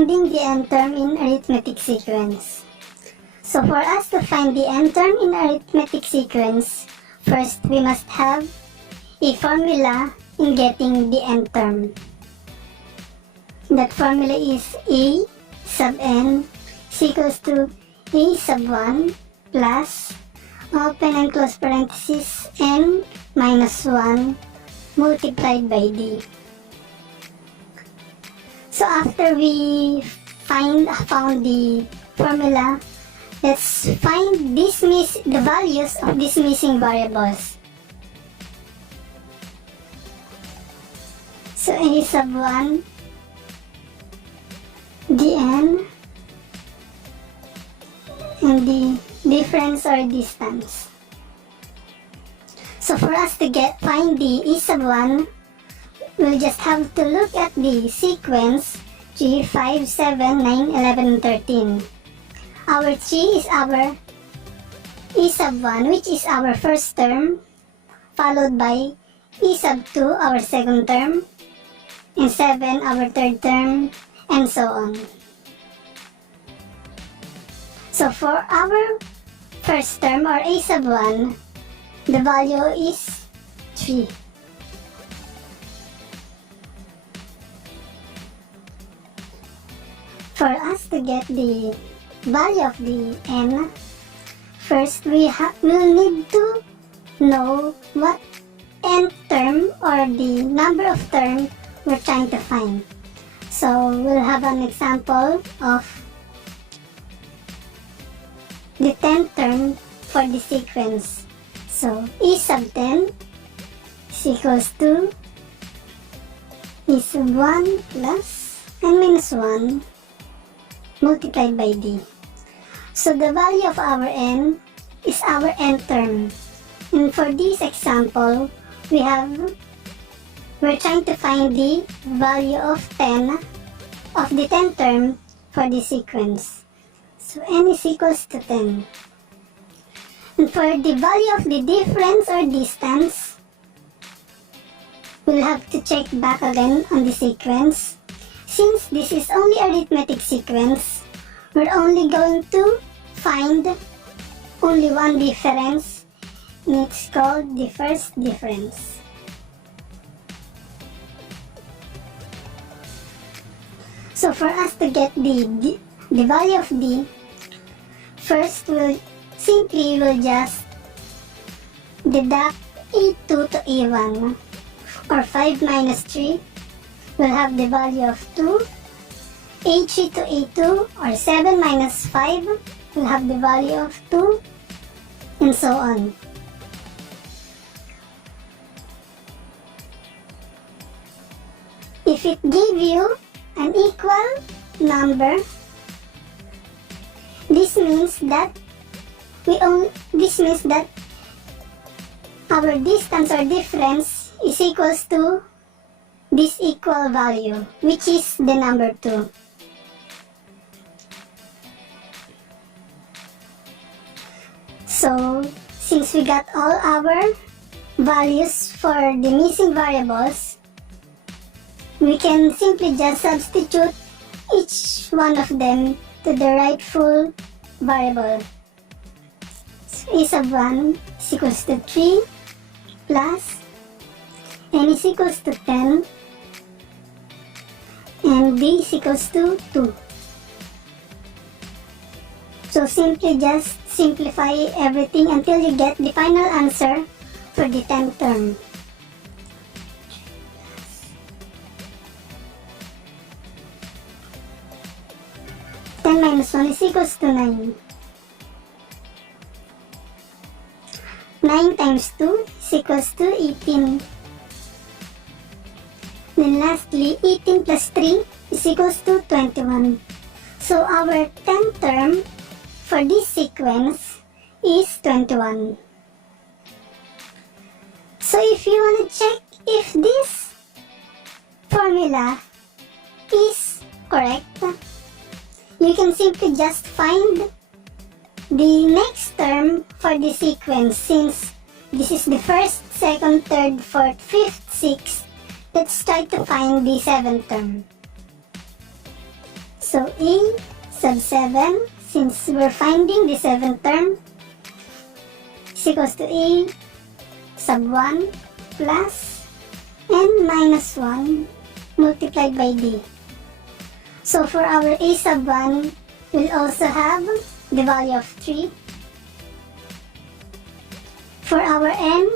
Finding the nth term in arithmetic sequence. So for us to find the nth term in arithmetic sequence, first we must have a formula in getting the nth term. That formula is a sub n is equals to a sub 1 plus open and close parenthesis n minus 1 multiplied by d. So after we found the formula, let's find the values of these missing variables. So a sub 1, dn, and the difference or distance. So for us to find the e sub 1, we'll just have to look at the sequence 3, 5, 7, 9, 11, and 13. Our 3 is our e sub 1, which is our first term, followed by e sub 2, our second term, and 7, our third term, and so on. So for our first term, or a sub 1, the value is 3. For us to get the value of the n, first we'll need to know what nth term or the number of terms we're trying to find. So we'll have an example of the 10th term for the sequence. So e sub 10 is equals to e sub 1 plus n minus 1 multiplied by d. So the value of our n is our nth term. And for this example, we're trying to find the value of 10 of the 10th term for the sequence. So n is equals to 10. And for the value of the difference or distance, we'll have to check back again on the sequence. Since this is only arithmetic sequence, we're only going to find only one difference, and it's called the first difference. So for us to get the value of d, first we'll just deduct a2 to a1, or 5 minus 3. We'll have the value of 2, a3 to a2, or 7 minus 5, we'll have the value of 2, and so on. If it gave you an equal number, this means that our distance or difference is equals to this equal value, which is the number 2. So, since we got all our values for the missing variables, we can simply just substitute each one of them to the rightful variable. So, a sub 1 is equals to 3 plus n is equals to 10 and d is equals to 2. So simply just simplify everything until you get the final answer for the 10th term. Minus 1 is equals to 9. 9 times 2 is equals to 18. Then lastly, 18 plus 3 is equals to 21. So our 10th term for this sequence is 21. So if you want to check if this formula is correct, you can simply just find the next term for the sequence. Since this is the first, second, third, fourth, fifth, sixth, let's try to find the 7th term. So a sub 7, since we're finding the 7th term, is equals to a sub 1 plus n minus 1 multiplied by d. So for our a sub 1, we'll also have the value of 3. For our n,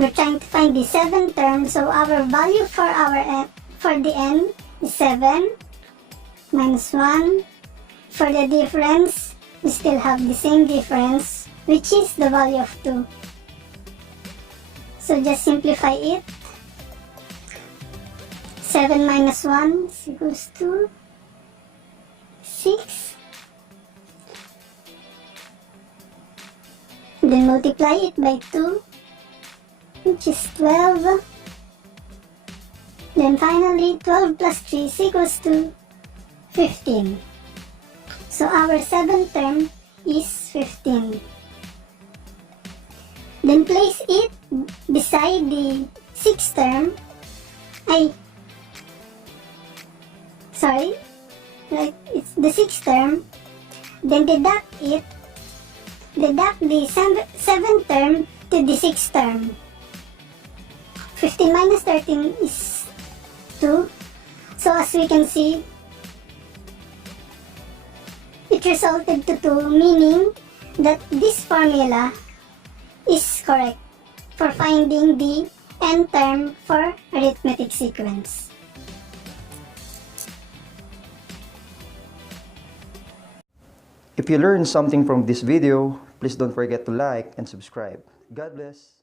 we're trying to find the 7th term, so our value for the n is 7 minus 1. For the difference, we still have the same difference, which is the value of 2. So just simplify it. 7 minus 1 is equals to 6. Then multiply it by 2, which is 12. Then finally, 12 plus 3 is equals to 15. So our 7th term is 15. Then place it beside the 6th term. It's the 6th term. Then deduct it. Deduct the 7th term to the 6th term. 15 minus 13 is 2. So as we can see, it resulted to 2, meaning that this formula is correct for finding the n term for arithmetic sequence. If you learned something from this video, please don't forget to like and subscribe. God bless.